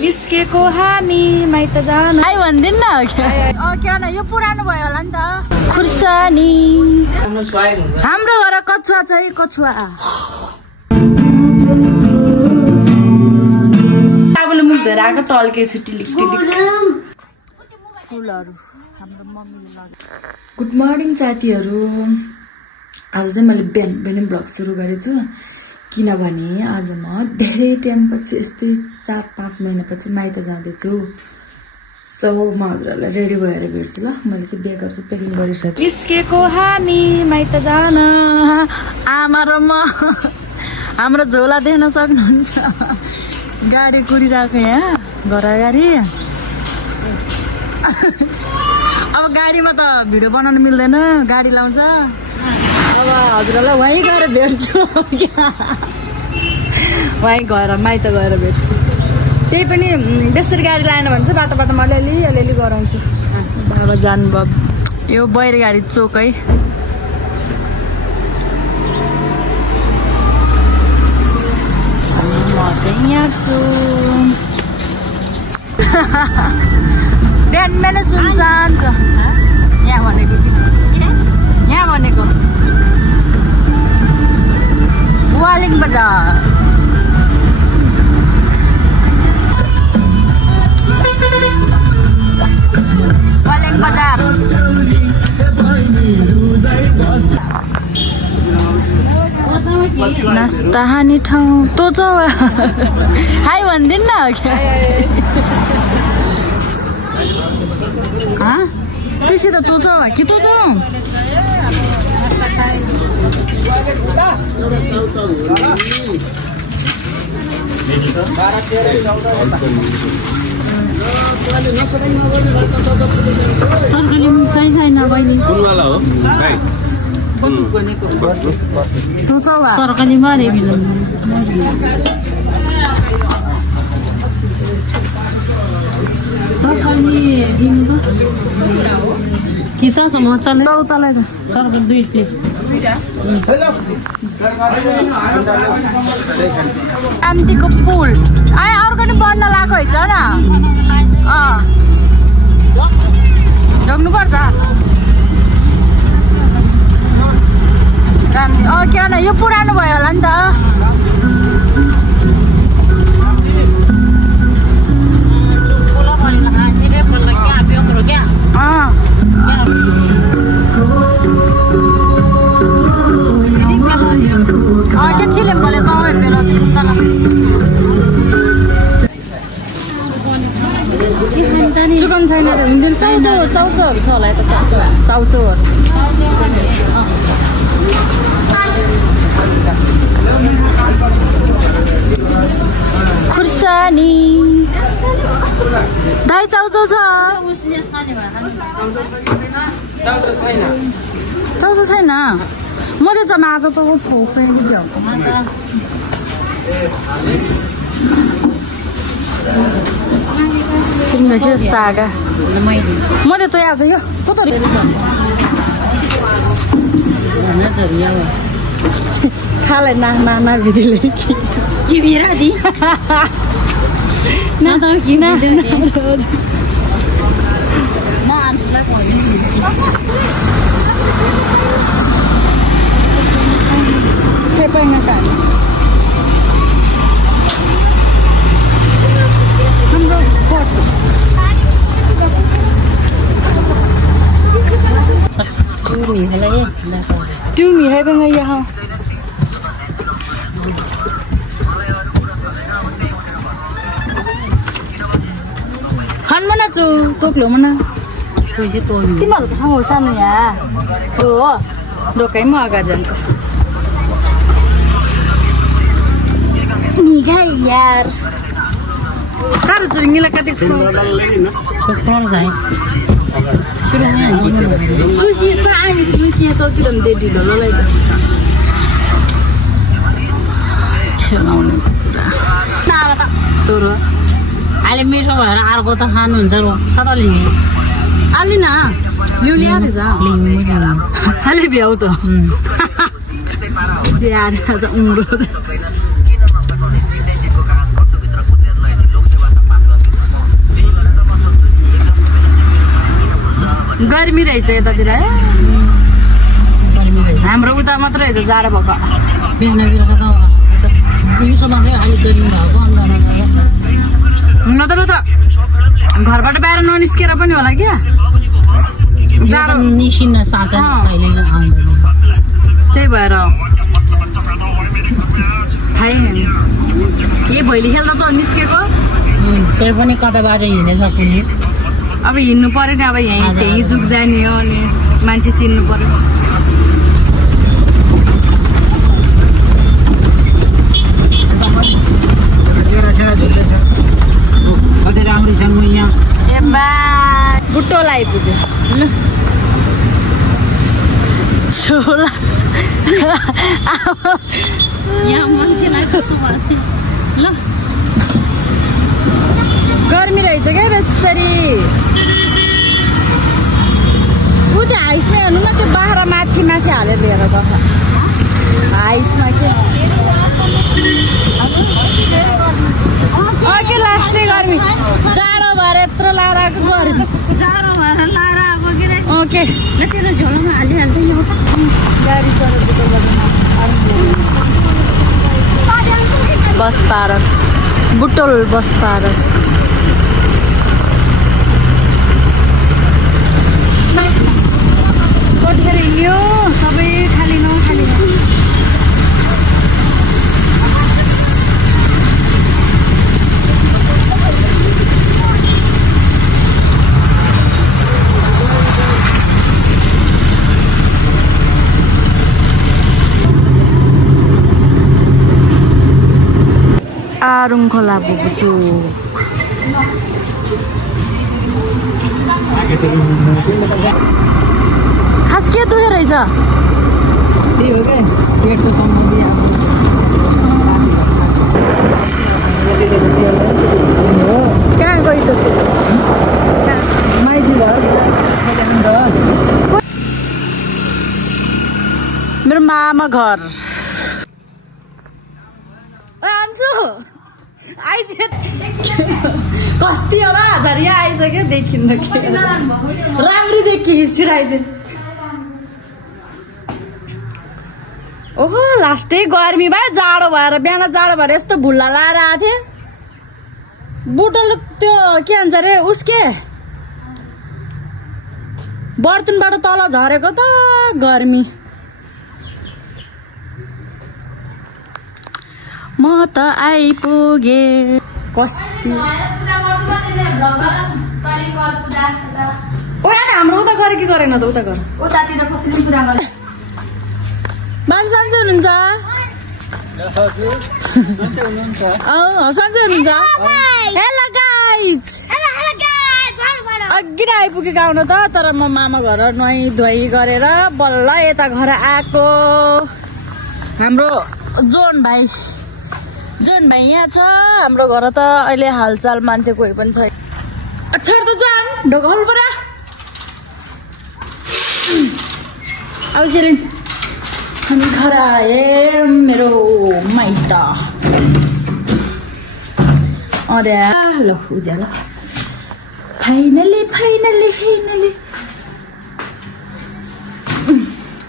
निस्केको हामी माइत जान आइ भन्दिन न क्या न यो पुरानो भयो होला नि त खुर्सानी हाम्रो घर कछुवा चाहिँ कछुवा आबोले मुख धएर आएको टल्केछु टिलिक फुलहरू हाम्रो मम्मीले लगाएको गुड मर्निङ साथीहरू आज चाहिँ मैले बिहान ब्लग सुरु गरेछु किनभने आज म धेरै टाइमपछि यस्तै 4-5 महिनापछि माइत जाँदैछु सो म हजुरहरूलाई रेडी भएर भेट्छु ल मैले चाहिँ बेगहरू चाहिँ प्याकिङ गरिसकेँ निस्केको हामी माइत जान आमा र म हाम्रो झोला देख्न सक्नुहुन्छ गाडी कुरिरहेको यहाँ घर अगाडि अब गाडीमा त भिडियो बनाउनु मिल्दैन गाडी लाउँछ अब हजुरलाई वहीँ गएर भेट्छु वहीँ गएर माइत गएर भेट्छु त्यही पनि बेसरी गाडी लाएन भने चाहिँ बाटो बाटोमा अलिअलि गराउँछु बाबा जानुभयो यो बैरगाडी चोक है म चाहिँ यहाँ छु बिहान सुनसान छ यहाँ भनेको वालिङ बजार नास्ता खाने ठाउँ तँ छ हाई भन्दिन न त्यसै त तँ छ कि तँ छ छैन बहिनी तरकारी मारे तरकारी दिनु कि छ मजाले चौतालाई त तरकारी 2 प्लेट शान्तिको पुल अर्को नि बढ्न लाग्यो है न ढोग्नु पर्छ क्या न यो पुरानो भयो होला नि त के छिले बोले त बेला त्यसो त चिकन छैन चाउचाउहरू छ होला यता चाउचाउहरू खुर्सानी दाइ चाउचाउ छ चाउचाउ छैन म त माछा त फ्रेन्डी जाउँ सागा म त तँ आज यो कता खालाई ना भिडिले कि भिरा दि ना त कि ना Tumi hay bên ngay không? Hắn mana chú tốt lắm mana? Tôi chỉ tôi. Cái mà thằng ngồi sao này à? Đồ cái mà cả dân. Mì cái yaar. Kalau tu ingin lekat itu. Sekolah saya. Sushi tu ayam sushi so tidak dedi dulu lagi. Kenapa ni? Nah, tak turun. Alim ni so bahara argo tak hanun jaro. Sada lini. Alina, Julia ni sah. Lini ni. Salah biar tu. Biar ada umur. गर्मी रहेछ यतातिर है हाम्रो उता मात्रै रहेछ जाडो भएको बिहान बेलुका त दिउँसो मात्रै अलि गर्मी भएको नत्र त घरबाट बाहिर ननिस्केर पनि होला क्या जाडो निस्किन साँच्चै अहिले आउँदैन त्यही भएर थाहै छैन यही भैली खेल्दा त निस्केको फेरि पनि कताबाट हिँडेछ कुनै अब हिँड्नु पर्यो नि अब यहीँ जुग जाने हो अनि मान्छे चिन्नु पर्यो ए बा बुट्टोला आइपुग्यो छोला यहाँ मान्छेलाई कस्तो भन्छ ल गर्मी रहेछ क्या बेसरी ऊ त्यो हाइसमा हेर्नु न त्यो बाख्रा माथि माथि हालेर लिएर गएको हाइसमा के अघि लास्टै गर्मी जाडो भएर यत्रो लाएर आएको गर्मी जाडो भएर लाएर आएको के ओके तेरो झोलामा हालिहाल्दै एउटा गाडी bus park Butwal bus park कतिखेर हिँड्यो सबै खाली नखाली आरुङ खोला बुचोक खास के दुखे रहेछ त्यही हो क्या पेटको सम्बन्धी कहाँ गयो त मेरो मामा घर कस्ती होला झरिया आइसक्यो देखिन्न राम्री देखि हिस्ट्री आइज ओहो लास्टै गर्मी भयो जाडो भएर बिहान जाडो भएर यस्तो भुल्ला लाएर आएको थिएँ बुटल त्यो के भन्छ अरे उसके बर्तनबाट तल झरेको त गर्मी म त आइपुगे कस्ती ओ यहाँ हाम्रो उता गरे कि गरेन त उता गर उतातिर कसैले पुरा गरे बाबु सन्चै हुनुहुन्छ सन्चै हुनुहुन्छ हेलो गाइज अघि आइपुगेको आउनु त तर म मामा घर नुहाई धुवाई गरेर बल्ल यता घर आएको हाम्रो जोन भाइ यहाँ छ हाम्रो घर त अहिले हालचाल मान्छे कोही पनि छैन छोड त जान ढोका परा अब सेलिन हामी घर आए मेरो माइत अरे ल उज्यालो फाइनली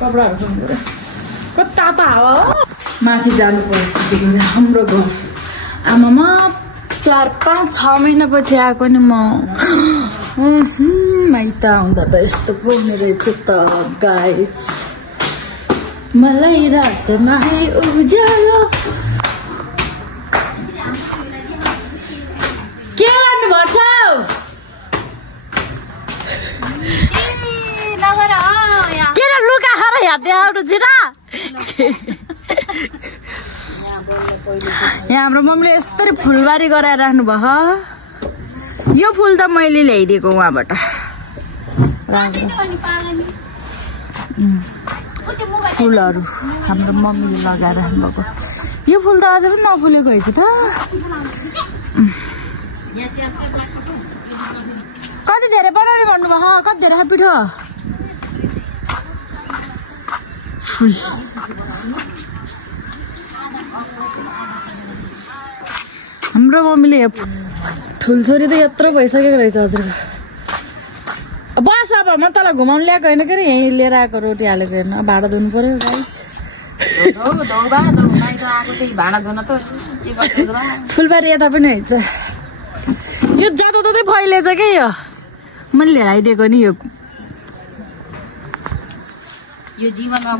कपडाहरू कता त हावा माथि जानु पर्यो हाम्रो घर आमामा 4-5-6 महिनापछि आएको नि म माइत आउँदा त यस्तो पाउने रहेछ त गाइस मलाई रात नआए उज्यालो के गर्नुभएको छ के लुगा खाएर हेर्दै आउनु छिरा यहाँ हाम्रो मम्मीले यस्तरी फुलबारी गराएर राख्नु भयो यो फुल त मैले ल्याइदिएको उहाँबाट फुलहरू हाम्रो मम्मीले लगाएर राख्नु भएको यो फुल त अझै पनि नफुलेको रहेछ त कति धेरै बनाउने भन्नुभयो कति धेरै पिठो फुल हाम्रो मम्मीले ठुल छोरी त यत्रो भइसकेको रहेछ हजुरको बस अब म तँलाई घुमाउनु ल्याएको होइन के अरे यहीँ लिएर आएको रोटी हालेको हेर्न भाँडा धुनु पर्यो फुलबारी यता पनि हुन्छ यो जताततै फैलेछ क्या यो मैले लिएर आइदिएको नि यो जीवनमा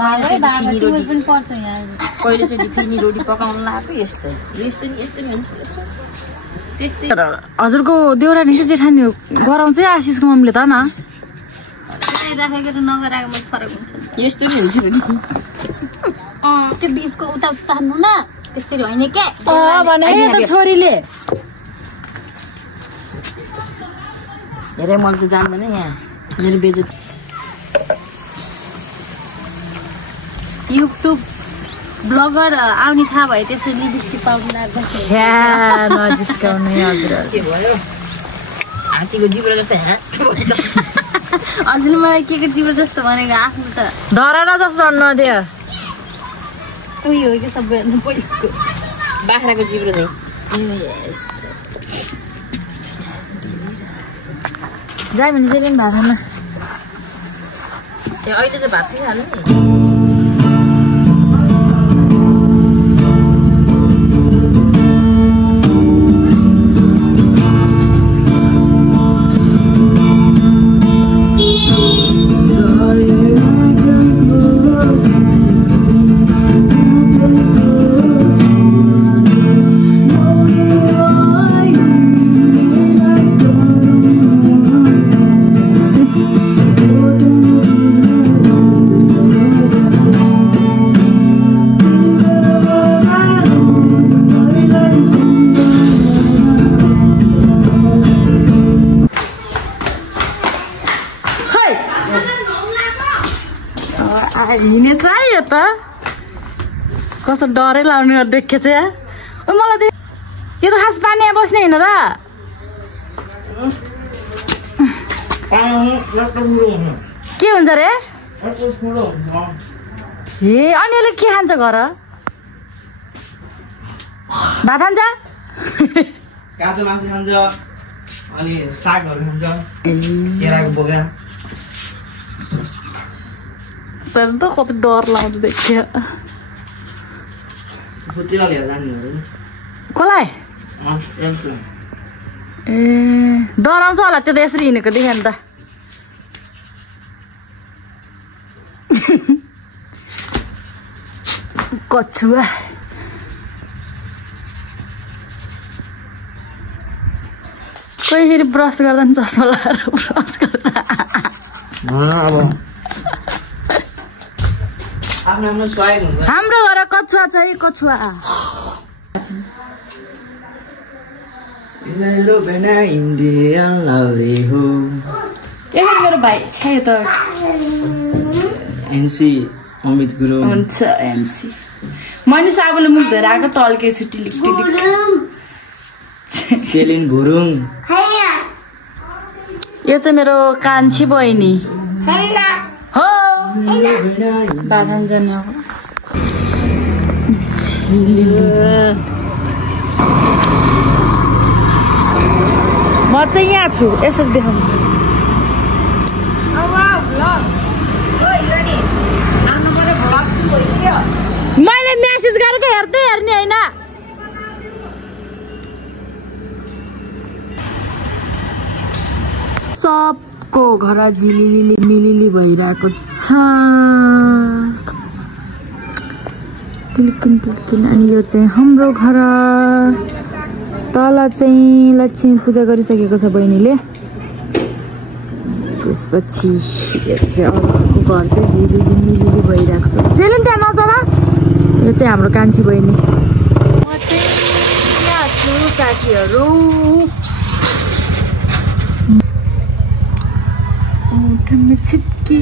पहिलोचोटि फिनी रोटी पकाउनु लाग्यो यस्तो हजुरको देउरानी कि जेठानी हो गराउँछ आशिषको मम्मीले त न राखेको नगराएको फरक हुन्छ यस्तो नि हुन्छ त्यो बीचको उता तान्नु न त्यसरी होइन के भने छोरीले हेरे मैले त जान्दैन यहाँ मेरो बेइज्जत युट्युब ब्लगर आउने थाहा भयो त्यसै लिपस्टिक पाउनु लाग्छ नजिस्काउने हजुर के भयो हात्तीको जिब्रो जस्तो हजुर मलाई के जिब्रो जस्तो भनेको आफ्नो त धराना जस्तो नदियो उयो हो कि सबैभन्दा पहिलेको बाख्राको जिब्रो चाहिँ जाए भने चाहिँ भात खाना अहिले चाहिँ भात खाइहाल्नु नि हिँडेछ है यो त कस्तो डरै लाउने देखेछ मलाई यो त खास पानीमा बस्ने होइन र के हुन्छ रे ए अनि यसले के खान्छ घर भात खान्छ काँचो मासु खान्छ अनि सागहरू खान्छ केराको बोक्रा तर त कति डर लाग्छ देखियो कसलाई ए डराउँछ होला त्यो त यसरी हिँडेको देख्यो नि त कछुवा कोही फेरि ब्रस गर्दा नि चस्मा लगाएर ब्रस गर्दा हाम्रो घर कछुवा छ है कछुवा मेरो भाइ छ त एनसी अमित गुरुङ हुन्छ एनसी मैले साबुनले मुख धोएर आएको टल्के छु टिलिक सेलिन भुरुङ यो चाहिँ मेरो कान्छी बहिनी हो बाधान जाने अब म चाहिँ यहाँ छु यसरी देखाउनु मैले मेसेज गरेको हेर्दै हेर्ने होइन सबको घर झिलिली मिलिली भइरहेको छ टिल्किन टिल्किन अनि यो चाहिँ हाम्रो घर तल चाहिँ लक्ष्मी पूजा गरिसकेको छ बहिनीले त्यसपछि यो चाहिँ अर्को घर चाहिँ झिलिली मिलिली भइरहेको छ झिलिन त्यहाँ नजर यो चाहिँ हाम्रो कान्छी बहिनी म चाहिँ यहाँ छु साथीहरू में छिपकी